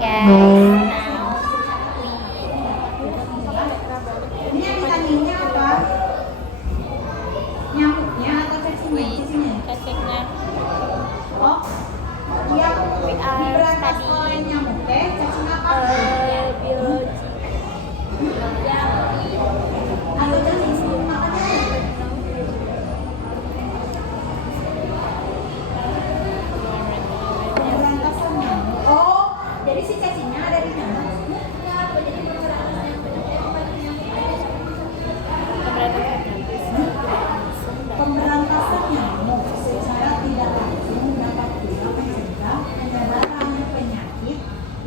guys. Oh. Ini yang ditanyainnya apa? Nyamuknya atau cacingnya? Cacingnya. Oh, yang We are diberantas studying. oleh nyamuk teh cacing apa? Biologi. Atau cacing sebelum makannya? Pemberantasan nyamuk. Oh, jadi si cacingnya ada di mana? Pemberantasan nyamuk secara tidak langsung dapat pula mencegah penyebaran penyakit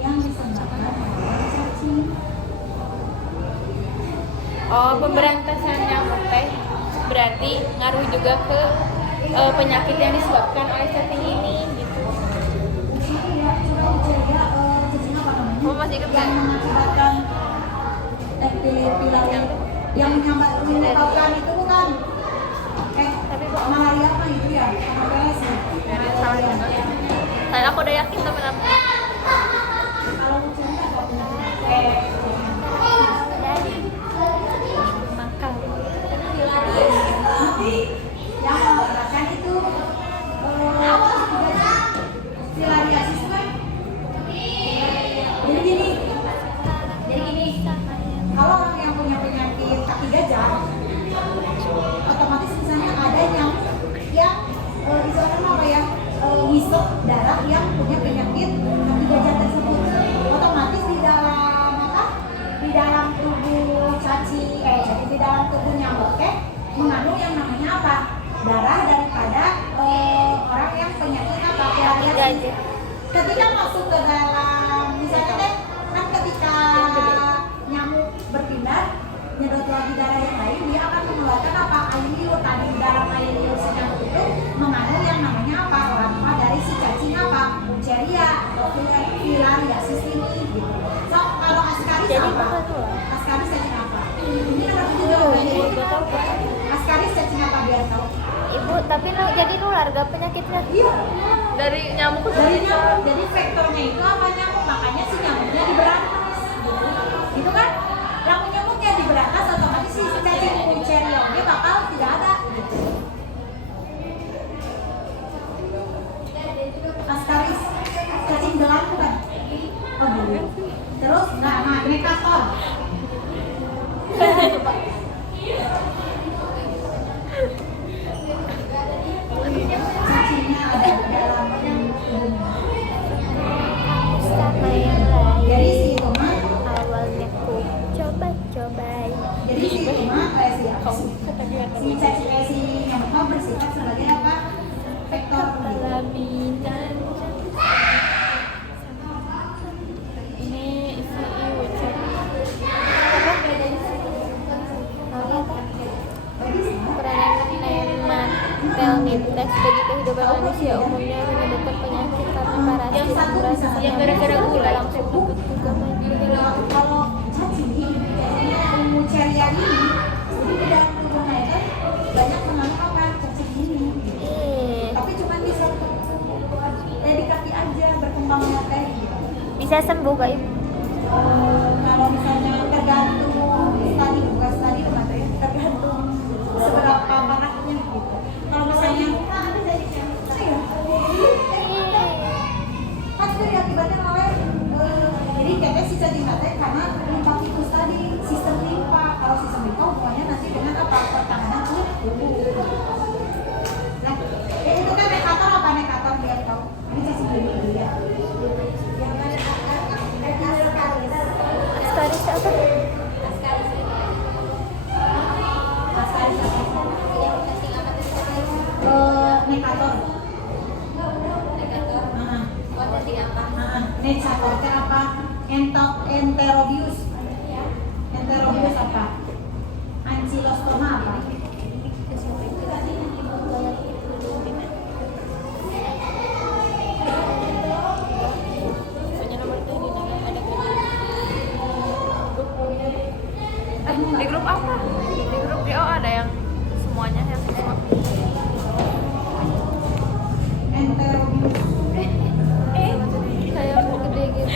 yang disebabkan oleh cacing. Oh, pemberantasan nyamuk teh berarti ngaruh juga ke penyakit yang disebabkan oleh cacing ini gitu. Cacing apa namanya? Oh, masih ingat Yang nggak? mengakibatkan pilar yang menyebabkan itu bukan? Malaria apa itu ya? APS ya? Salah juga. Saya aku udah yakin tapi kenapa? Kalau cerita apa penyakit? Makal. Yang mengatakan itu filariasis kan? Jadi gini, kalau orang yang punya penyakit kaki gajah, otomatis misalnya ada yang istilahnya apa ya, ngisep darah yang punya penyakit kaki gajah tersebut, otomatis di dalam apa? Di dalam tubuh di dalam tubuh nyamuk mengandung yang namanya apa? Darah daripada orang yang penyakit apa? Filariasis. Ketika masuk ke dalam, misalnya deh, kan ketika nyamuk berpindah nyedot lagi darah yang lain, dia akan mengeluarkan apa? Air liur. Tadi di dalam air liur si nyamuk itu mengandung yang namanya apa? Larva dari si cacing apa? Wucheria atau filariasis ini gitu. So, kalau Ascaris Jadi apa? bukan tuh. Ascaris cacing apa? Ini nomor 7 jawabannya. Ascaris cacing apa biar tahu? Ibu, tapi jadi nular gak penyakitnya? Iya. Dari nyamuk ke Dari nyamuk, jadi vektornya itu apa nyamuk, makanya si nyamuknya diberantas gitu kan, nyamuknya diberantas otomatis si cacing Wucheria's bakal tidak ada gitu. Ascaris cacing gelang bukan? Oh belum. Terus Nekator. Cacingnya ada di dalam tubuhnya. sama yang Jadi lain. si itu mah, Awalnya ku coba-coba. jadi si itu mah si cacing si nyamuk mah bersifat sebagai apa? Vektor gitu. Pelaminan. Ini isi wucet. Peranan nemattel mites bagi kehidupan manusia umumnya menyebabkan penyakit karena parasit yang gara-gara gula langsung ikut juga Kalau cacing ini, Wucheria ini, jadi di dalam tubuhnya itu banyak mengandung apa? Cacing ini. Tapi cuma di satu, di kaki aja berkembangnya kayak gitu. bisa sembuh gak ibu? Kalau misalnya tergantung stadium, bukan stadium atau ya, tergantung seberapa parahnya gitu. Kalau misalnya saya kan itu diakibatkan oleh jadi katanya si cacing teh karena limfatikus tadi, sistem limfa. Kalau sistem limfa hubungannya nanti dengan apa? Pertahanan tubuh. Nah, itu kan nekator apa nekator biar tahu. Ini cacing dulu ya. Askaris apa? Nekator. Nekator itu apa? Enterobius. Enterobius apa? Ancylostoma apa? Di grup apa? Di grup GO ada yang semuanya yang semua. Enterobius. Kayak mau gede gitu.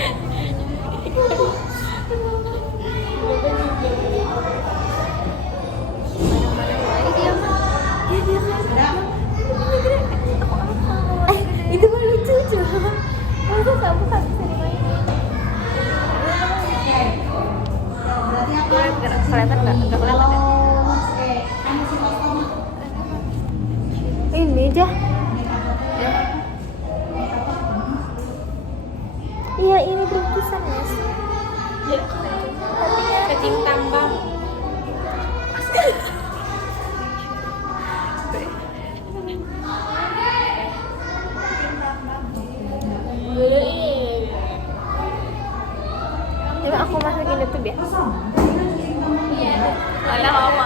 bukan bisa dimainin. Oke. Berarti apa? Kelihatan nggak? Nggak kelihatan ya? Oke. Kamu si kostoma. Ini aja. Ya. Iya ini bungkusan mas. Ya. Cacing tambang. Coba aku masukin YouTube ya. Ada apa?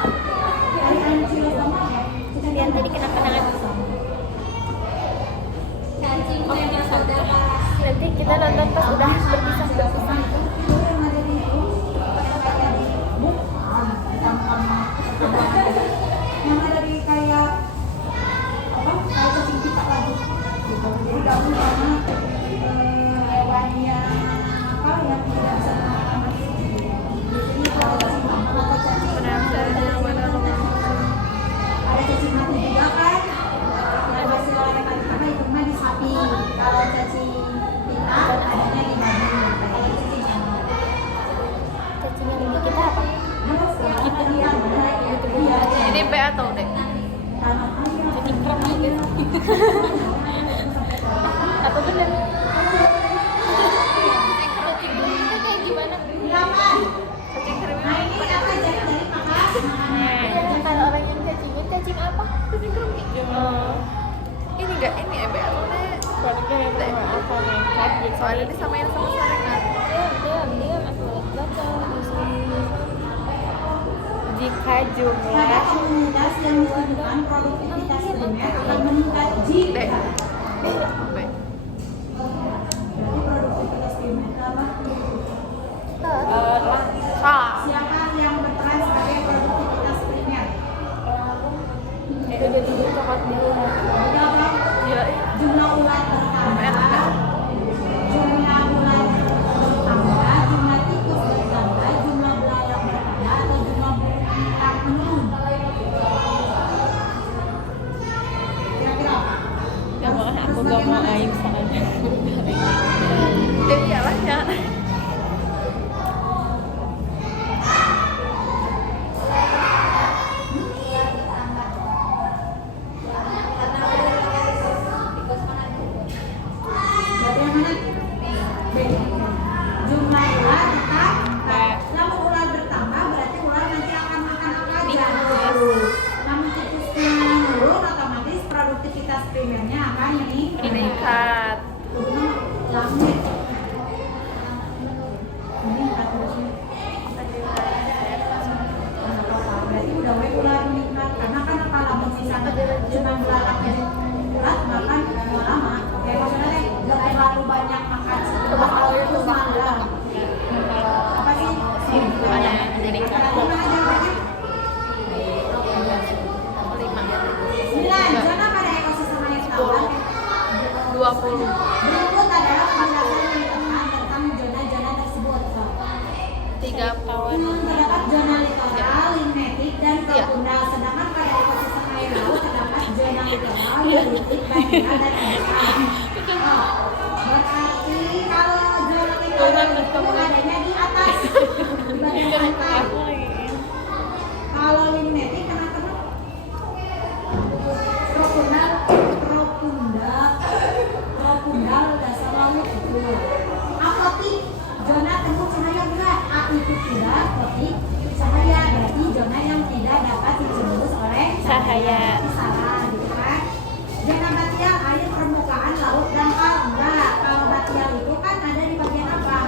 Biar tadi kenang-kenangan. Nanti kita nonton pas udah berpisah. Yang ada di kayak apa? Kayak cacing pita lagi. Gitu. Jadi kamu sama hewan yang apa yang tidak bisa makan. Biasanya kalau cacing tambang atau cacing ada cacing mati juga kan? Yang hasil olahraga karena itu mah di sapi. Kalau cacing pita adanya di babi. Kalau cacing tambang. Cacing yang ini kita apa? Ini B atau D? Cacing krem gitu. Apa bener? Cacing krem itu kayak gimana? Cacing krem Nah ini apa jadi makan? Ya, kalau orang yang cacingin cacing apa? cacing krem hijau. Ini enggak ini B atau D? Soalnya apa nekat gitu. Soalnya disamain sama Sarina. Diam aku baca di sini. Jika Pada jumlah komunitas yang menggunakan produktivitas primer akan meningkat jika B. berarti produktivitas primer apa? Salah. Siapa yang berperan sebagai produktivitas primer? udah tidur coklat dulu. Udah apa? Ya, Jumlah ulat bertambah, jumlah ulat bertambah, jumlah tikus bertambah, jumlah belalang bertambah, atau jumlah bintang menurun. Kira-kira apa? Ya makanya aku gak mau air soalnya. ya iyalah ya. Berarti yang mana? B. Jumlah ular bertambah. Namun ular bertambah berarti ular nanti akan makan apa aja? Namun tikusnya menurun otomatis produktivitas primernya akan ini Meningkat. langit. Meningkat terusnya. Berarti udah wae ular meningkat karena kan kalau misalnya cuma belalaknya ulat makan lama. Kayak maksudnya nggak terlalu banyak makan terus malah apa sih? Ada meningkat. Lima aja banyak. 9. Zona pada ekosistem air tawar 20. berikut adalah penjelasan yang tepat tentang zona-zona tersebut. 3 tahun. Terdapat zona litoral, limnetik, dan profunda. Sedangkan pada ekosistem air laut terdapat zona litoral, limnetik, banjir, dan ikan. Berarti kalau zona litoral itu adanya di atas, di bagian pantai. Kalau limnetik kenapa? Profunda dasar laut itu. Apotik zona temu cahaya berat. A itu tidak, apotik cahaya berarti zona yang tidak dapat ditembus oleh Cahaya. salah gitu kan. Zona batial air permukaan laut dangkal enggak. Kalau batial itu kan ada di bagian apa?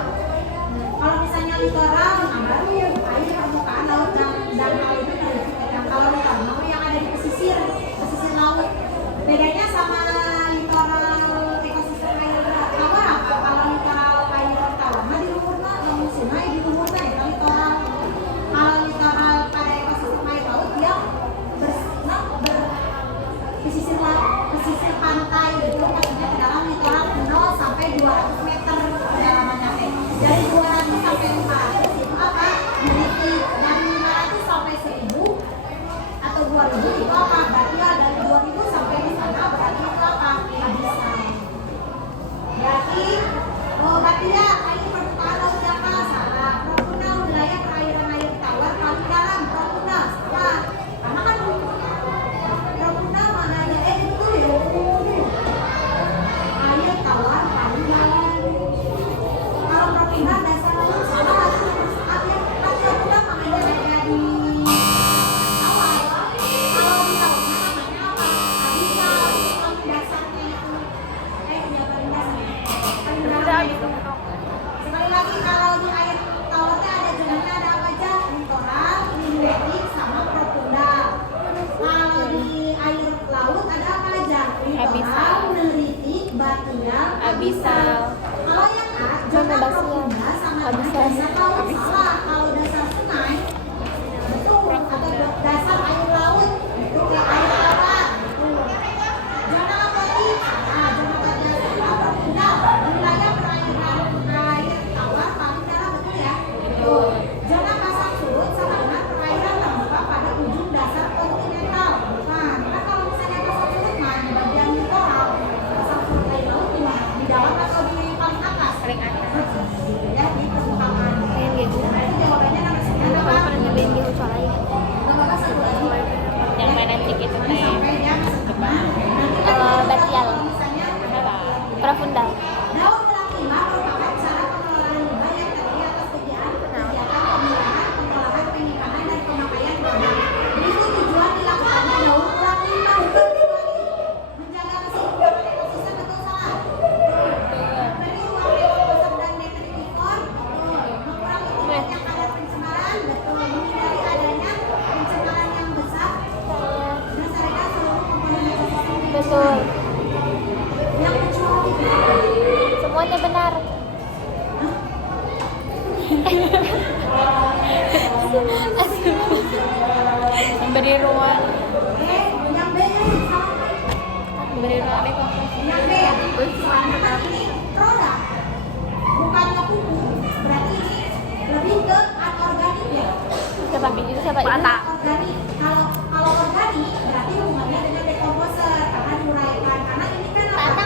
Kalau misalnya litoral, nah baru air permukaan laut dangkal itu dari kalau litoral yang ada di pesisir laut. Bedanya sama litoral ekosistem air tawar apa? Kalau litoral air tawar mah di luhurna, lamun sungai di luhurna ya litoral. Kalau litoral pada ekosistem air laut dia pesisir pantai gitu, maksudnya ke dalam litoral 0 sampai 200 meter kedalamannya teh. Dari 200 sampai 500 itu apa? Meniti. Dari 500 sampai 1000 atau 2000 itu apa? Berarti dari 2000 sampai di sana berarti itu apa? Habisan. Berarti Memberi ruang yang B nya salah. memberi ruang dekomposisi. Yang B ya. Kan ini produk, bukannya kuku. Berarti ini lebih ke anorganik ya. Siapa itu siapa itu? Organik. Kalau organik berarti hubungannya dengan dekomposer karena diuraikan. Karena ini kan apa?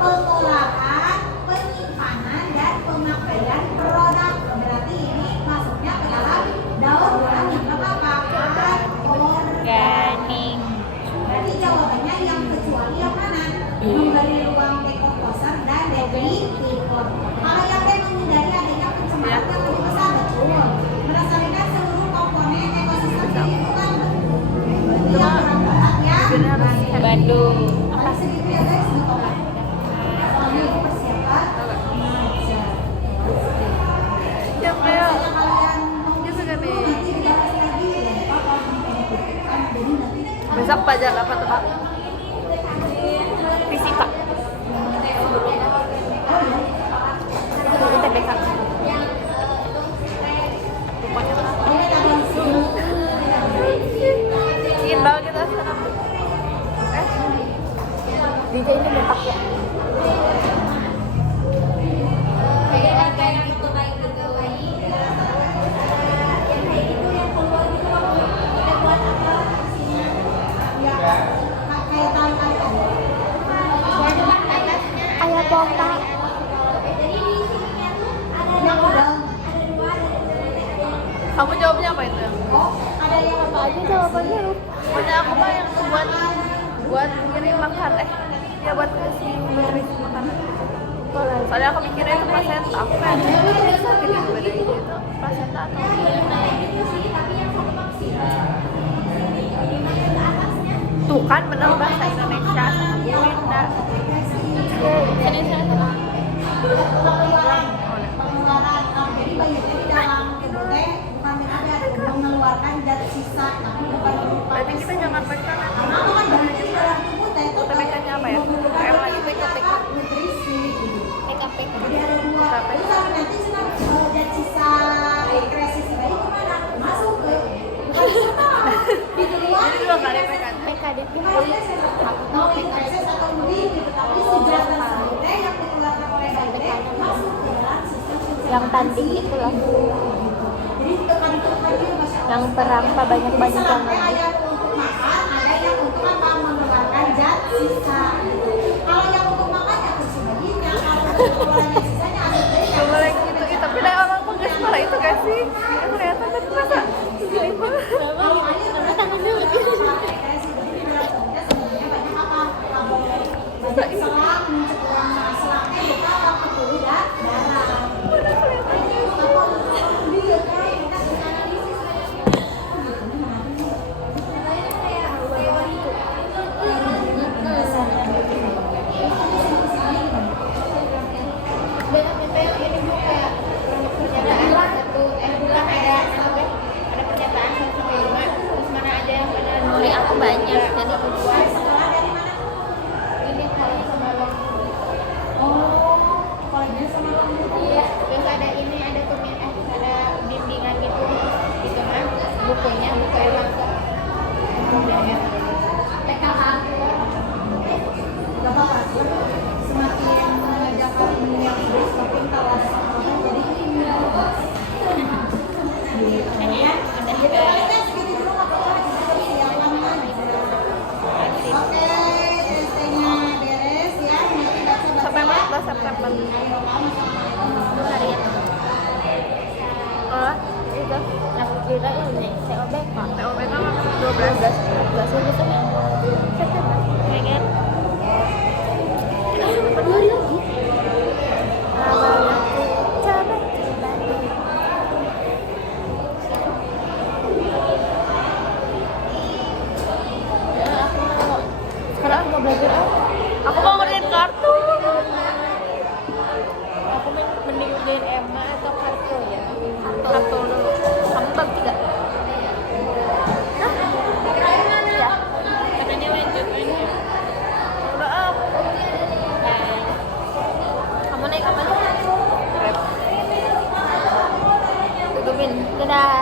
Pengolahan, penyimpanan dan pemakaian produk. Berarti ini masuknya ke dalam daur-ulang yang apa? Organik. Berarti jawabannya yang kecuali yang mana? Memberi ruang dekomposer dan detritifor. Kalau yang B menghindari adanya pencemaran yang lebih besar, betul. Melestarikan seluruh komponen ekosistem di lingkungan, betul. Berarti yang kurang berat ya. Bandung. Apa segitu ya guys? Soalnya itu persiapan mengajar. Yang Kalau kayak misalnya kalian mau gitu kan nih. nanti dibahas lagi, ya apa-apa. Jadi nanti Besok pelajaran apa tuh Pak? Fisika. Itu TBK. Pokoknya tuh apa? ini tabel suhu. Ingin banget kita sana. DJ ini botak ya. Kayak tali-tali. Kayak botak. Yang udah. Kamu jawabnya apa itu? Oh, ada yang Apa aja jawabannya lu? Pokoknya aku mah yang buat ngirim makan ya buat kasih ngirim makanan. Soalnya aku mikirnya itu placenta. Aku kayak bisa gitu beda itu placenta atau tuh kan bener bahasa Indonesia sama beda. Indonesia sama. pengeluaran. Jadi bayinya di dalam itu teh bukan ada mengeluarkan zat sisa, tapi bukan berupa. Berarti kita jangan pekan. Karena itu kan bayi di dalam tubuh teh itu TPK-nya apa ya? PM lagi. nutrisi. PKP. Jadi ada dua. Jadi kalau nanti senang zat sisa ekskresi si bayi kemana? Masuk ke bukan di sana. Di luar. Jadi 2 kali pekan. PKDP. Mau itu feses atau urin gitu, tapi si zat tersebut teh yang dikeluarkan oleh bayi teh masuk ke dalam sistem pencernaan Yang tanding si itu loh. ibu. Jadi tekan-tekan dia Masya Allah. Yang berapa banyak-banyak Jadi yang sampai ada untuk makan, ada yang untuk apa? Mengeluarkan zat sisa. Kalau yang untuk makan ya kursi baginya, kalau untuk mengeluarkan sisanya ada Gak boleh gitu, tapi lah orang kok gak separah itu gak sih? Ya ternyata tapi masa gimana? kalau air tangan dulu. Sebenarnya banyak apa? Banyak selang, selangnya buka waktu dulu dan darah. Apa dia kan kita analisis. Nuri aku banyak jadi Sekolah dari mana? ini kalau semalam. Oh, sekolahnya sama kamu. Iya, terus ada ini ada ada bimbingan gitu gitu kan bukunya buku emang PKH Gak apa-apa. Semakin mengajarkan yang semakin tahu jadi ini. ya ada Jadi paling segitu dulu nggak apa-apa. Kita persiapan aja. Oke, tesnya beres ya. Nanti baca-baca. Sampai 14 September. Ayo, kamu sama hari ya Oh, itu aku kira ini COBK TOBK 12 12 itu ya September pengen peduli lagi awal aku coba sekarang aku mau belajar apa? Aku mau ngerjain kartu. Aku mending ngerjain Emma atau kartu ya Kartu dulu. Kamu bagi 3. ya katanya wajib aja Udah kamu naik apa? Grab. Dadah.